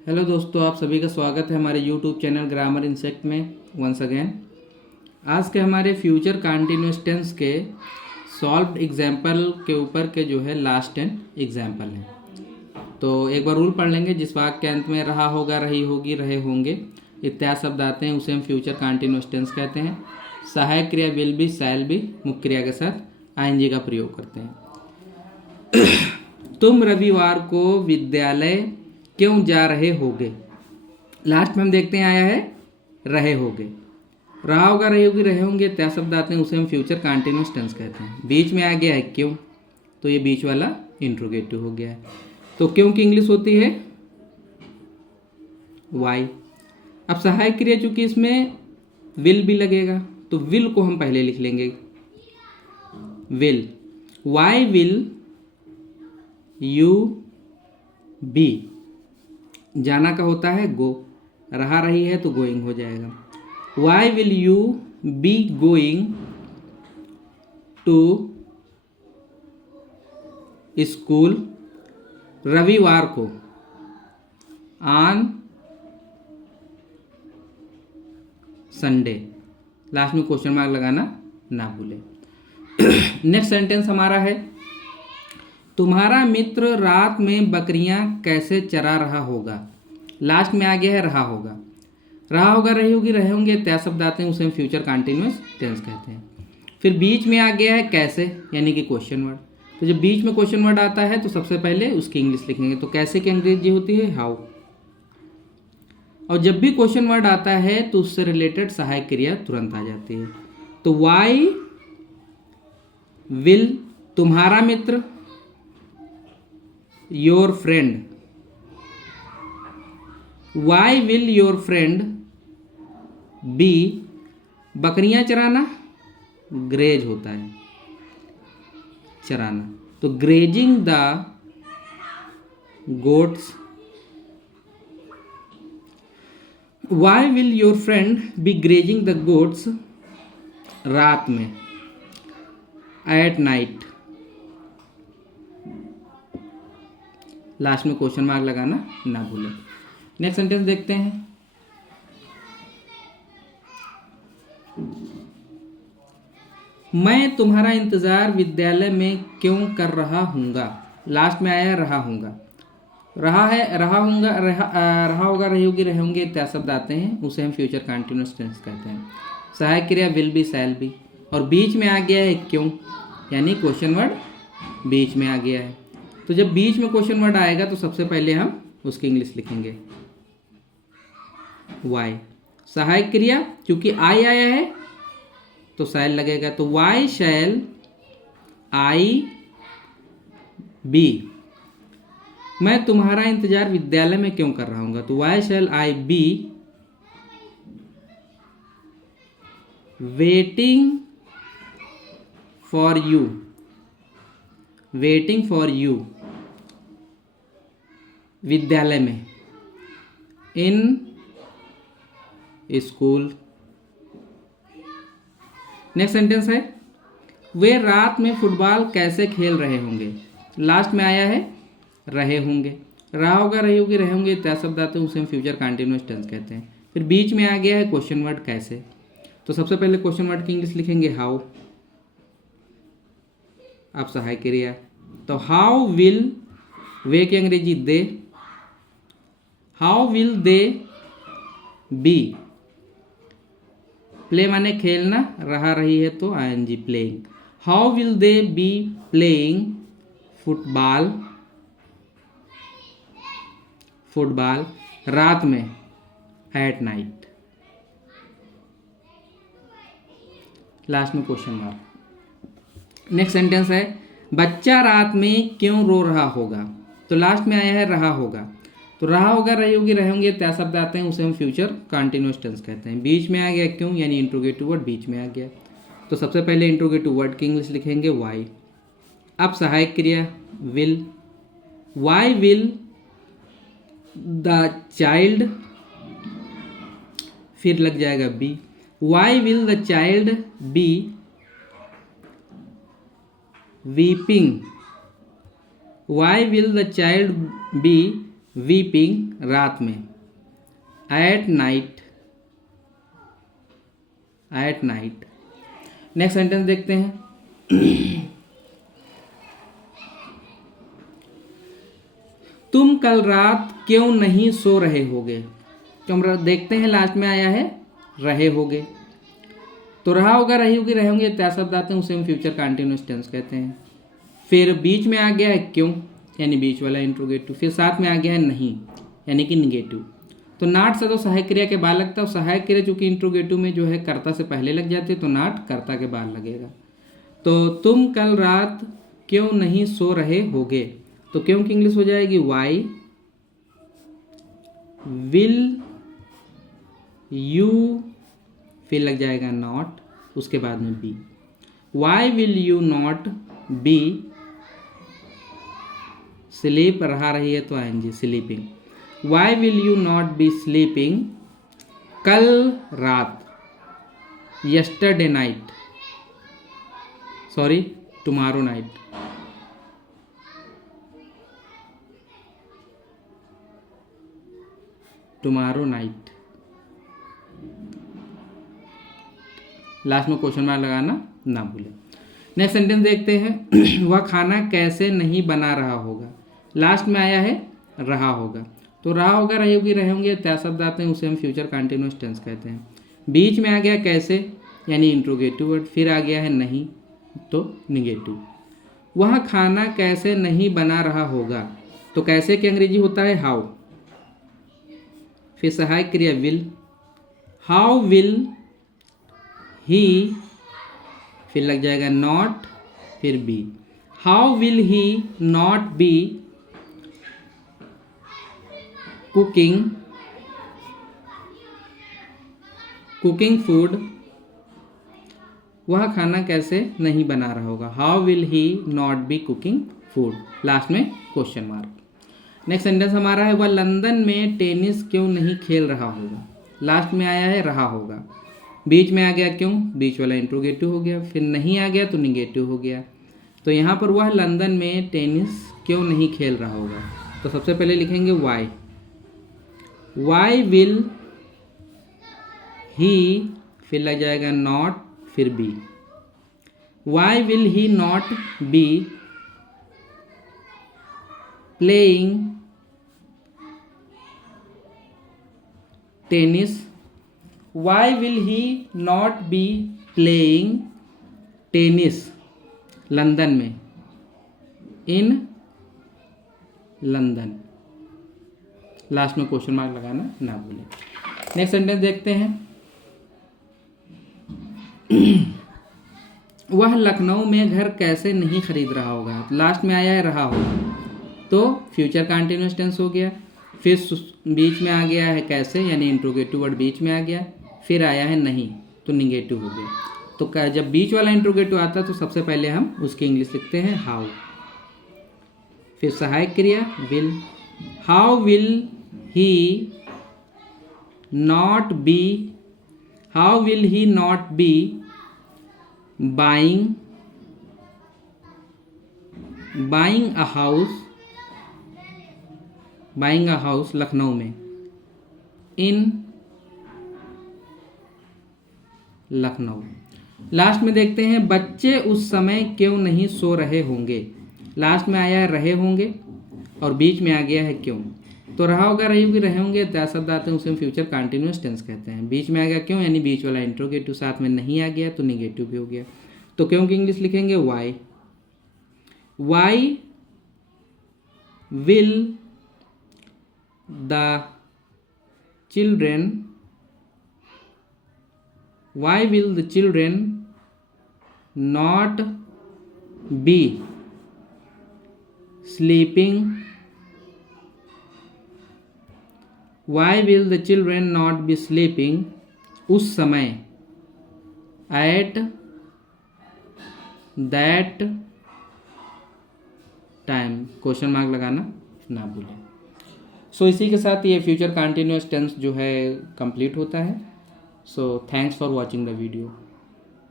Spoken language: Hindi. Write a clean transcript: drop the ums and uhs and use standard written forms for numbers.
हेलो दोस्तों, आप सभी का स्वागत है हमारे यूट्यूब चैनल ग्रामर इंसेक्ट में वंस अगेन। आज के हमारे फ्यूचर कंटिन्यूअस टेंस के सॉल्व्ड एग्जाम्पल के ऊपर के जो है लास्ट 10 एग्जाम्पल हैं। तो एक बार रूल पढ़ लेंगे। जिस वाक्य के अंत में रहा होगा, रही होगी, रहे होंगे इत्यादि शब्द आते हैं उसे हम फ्यूचर कंटिन्यूअस टेंस कहते हैं। सहायक क्रिया विल बी, शैल बी मुख्य क्रिया के साथ आईएनजी का प्रयोग करते हैं। तुम रविवार को विद्यालय क्यों जा रहे होगे। लास्ट में हम देखते हैं आया है रहे होगे। रहा होगा, रही होगी, रहे होंगे त्या शब्द आते हैं उसे हम फ्यूचर कंटिन्यूअस टेंस कहते हैं। बीच में आ गया है क्यों, तो ये बीच वाला इंट्रोगेटिव हो गया है। तो क्यों की इंग्लिश होती है वाई। अब सहायक क्रिया चूंकि इसमें विल भी लगेगा तो विल को हम पहले लिख लेंगे। Will, why will you be. जाना का होता है गो, रहा रही है तो गोइंग हो जाएगा। Why will you be going to school रविवार को ऑन संडे। लास्ट में क्वेश्चन मार्क लगाना ना भूले। नेक्स्ट सेंटेंस हमारा है, तुम्हारा मित्र रात में बकरियां कैसे चरा रहा होगा। लास्ट में आ गया है रहा होगा। रहा होगा, रही होगी, रहे होंगे त्या शब्द आते हैं उसे हम फ्यूचर कंटिन्यूअस टेंस कहते हैं। फिर बीच में आ गया है कैसे, यानी कि क्वेश्चन वर्ड। तो जब बीच में क्वेश्चन वर्ड आता है तो सबसे पहले उसकी इंग्लिश लिखेंगे। तो कैसे की अंग्रेजी होती है हाउ। और जब भी क्वेश्चन वर्ड आता है तो उससे रिलेटेड सहायक क्रिया तुरंत आ जाती है। तो वाई विल तुम्हारा मित्र, your friend. Why will your friend be बकरियां चराना, ग्रेज होता है चराना, तो grazing the goats. Why will your friend be grazing the goats रात में, एट नाइट। लास्ट में क्वेश्चन मार्क लगाना ना भूलें। नेक्स्ट सेंटेंस देखते हैं, मैं तुम्हारा इंतजार विद्यालय में क्यों कर रहा हूँगा। लास्ट में आया रहा हूँगा। रहा है, रहा हूँगा, रहा होगा, रही होगी, रहे होंगे इत्यादि शब्द आते हैं उसे हम फ्यूचर कंटिन्यूअस टेंस कहते हैं। सहायक क्रिया विल बी, शैल बी, और बीच में आ गया है क्यों, यानी क्वेश्चन वर्ड बीच में आ गया है। तो जब बीच में क्वेश्चन वर्ड आएगा तो सबसे पहले हम उसकी इंग्लिश लिखेंगे वाई। सहायक क्रिया क्योंकि आई आया है तो शैल लगेगा। तो वाई शैल आई बी। मैं तुम्हारा इंतजार विद्यालय में क्यों कर रहा हूँ, तो why shall I be waiting for you. Waiting for you विद्यालय में, इन स्कूल। नेक्स्ट सेंटेंस है, वे रात में फुटबॉल कैसे खेल रहे होंगे। लास्ट में आया है रहे होंगे। रहा होगा, रही होगी, रहे होंगे इत्यादि शब्द आते हैं उसे हम फ्यूचर कंटिन्यूअस टेंस कहते हैं। फिर बीच में आ गया है क्वेश्चन वर्ड कैसे। तो सबसे पहले क्वेश्चन वर्ड की इंग्लिश लिखेंगे हाउ। अब सहायक क्रिया, तो हाउ विल, वे की अंग्रेजी they. How will they be, play माने खेलना, रहा रही है तो ING playing. How will they be playing football, football रात में, एट नाइट। लास्ट में क्वेश्चन मार्क। नेक्स्ट सेंटेंस है, बच्चा रात में क्यों रो रहा होगा। तो लास्ट में आया है रहा होगा। तो रहा होगा, रही होगी, रहे होंगे त्या शब्द आते हैं उसे हम फ्यूचर कंटिन्यूअस टेंस कहते हैं। बीच में आ गया क्यों, यानी इंट्रोगेटिव वर्ड बीच में आ गया। तो सबसे पहले इंट्रोगेटिव वर्ड की इंग्लिश लिखेंगे वाई। अब सहायक क्रिया will, why will the child, फिर लग जाएगा be. Why will the child be weeping, Why will the child be weeping रात में, at night, at night. Next sentence देखते हैं। तुम कल रात क्यों नहीं सो रहे होगे? तो हम देखते हैं लास्ट में आया है रहे होगे, तो रहा होगा, रही होगी, रहे होंगे त्या शब्द आते हैं, उसे हम फ्यूचर कंटिन्यूअस टेंस कहते हैं। फिर बीच में आ गया है क्यों, यानी बीच वाला इंट्रोगेटिव। फिर साथ में आ गया है नहीं, यानी कि निगेटिव। तो नाट से तो सहायक क्रिया के बाद लगता है, और सहायक क्रिया चूंकि इंट्रोगेटिव में जो है कर्ता से पहले लग जाती है, तो नाट कर्ता के बाद लगेगा। तो तुम कल रात क्यों नहीं सो रहे होगे, तो क्यों की इंग्लिश हो जाएगी वाई विल यू, फिर लग जाएगा नॉट, उसके बाद में be. Why will you not be sleep, रहा रही है तो आएंगे sleeping. Why will you not be sleeping कल रात, yesterday night, sorry tomorrow night. Tomorrow night, last में क्वेश्चन मार्क लगाना ना भूलें। नेक्स्ट सेंटेंस देखते हैं। वह खाना कैसे नहीं बना रहा होगा, लास्ट में आया है रहा होगा, तो रहा होगा, रही होगी, रहे होंगे त्या शब्द आते हैं, उसे हम फ्यूचर कंटिन्यूअस टेंस कहते हैं। बीच में आ गया कैसे, यानी इंट्रोगेटिव वर्ड। फिर आ गया है नहीं, तो निगेटिव। वह खाना कैसे नहीं बना रहा होगा, तो कैसे की अंग्रेजी होता है हाउ। फिर सहायक क्रिया विल, हाउ विल ही, फिर लग जाएगा नॉट, फिर be. How will he not be cooking, cooking food. वह खाना कैसे नहीं बना रहा होगा, how will he not be cooking food, last में क्वेश्चन मार्क। नेक्स्ट सेंटेंस हमारा है वह लंदन में टेनिस क्यों नहीं खेल रहा होगा, लास्ट में आया है रहा होगा। बीच में आ गया क्यों, बीच वाला इंट्रोगेटिव हो गया। फिर नहीं आ गया तो निगेटिव हो गया। तो यहाँ पर वह लंदन में टेनिस क्यों नहीं खेल रहा होगा, तो सबसे पहले लिखेंगे वाई। वाई विल ही, फिर लग जाएगा नॉट, फिर be. Why will he not be playing tennis. Why will he not be playing tennis London में, इन लंदन। लास्ट में क्वेश्चन मार्क लगाना ना भूलें। नेक्स्ट सेंटेंस देखते हैं। वह लखनऊ में घर कैसे नहीं खरीद रहा होगा, लास्ट में आया है रहा होगा, तो फ्यूचर कंटिन्यूअस टेंस हो गया। फिर बीच में आ गया है कैसे, यानी इंट्रोगेटिव वर्ड बीच में आ गया। फिर आया है नहीं, तो निगेटिव हो गया। तो जब बीच वाला इंट्रोगेटिव आता है तो सबसे पहले हम उसकी इंग्लिश लिखते हैं हाउ। फिर सहायक क्रिया will, how will he not B, how will he not B buying, buying a house, buying a house Lucknow में, इन लखनऊ। लास्ट में देखते हैं बच्चे उस समय क्यों नहीं सो रहे होंगे, लास्ट में आया है रहे होंगे और बीच में आ गया है क्यों। तो रहा होगा, रही होगी, रहे होंगे त्या शब्द आते हैं, उसे हम फ्यूचर कंटिन्यूअस टेंस कहते हैं। बीच में आ गया क्यों, यानी बीच वाला इंट्रोगेटिव, साथ में नहीं आ गया तो निगेटिव भी हो गया। तो क्यों की इंग्लिश लिखेंगे why. Why will the children, why will the children not be sleeping, why will the children not be sleeping उस समय, at that time. Question mark लगाना ना भूलें। सो इसी के साथ ये फ्यूचर कंटिन्यूअस टेंस जो है कंप्लीट होता है। So thanks for watching the video.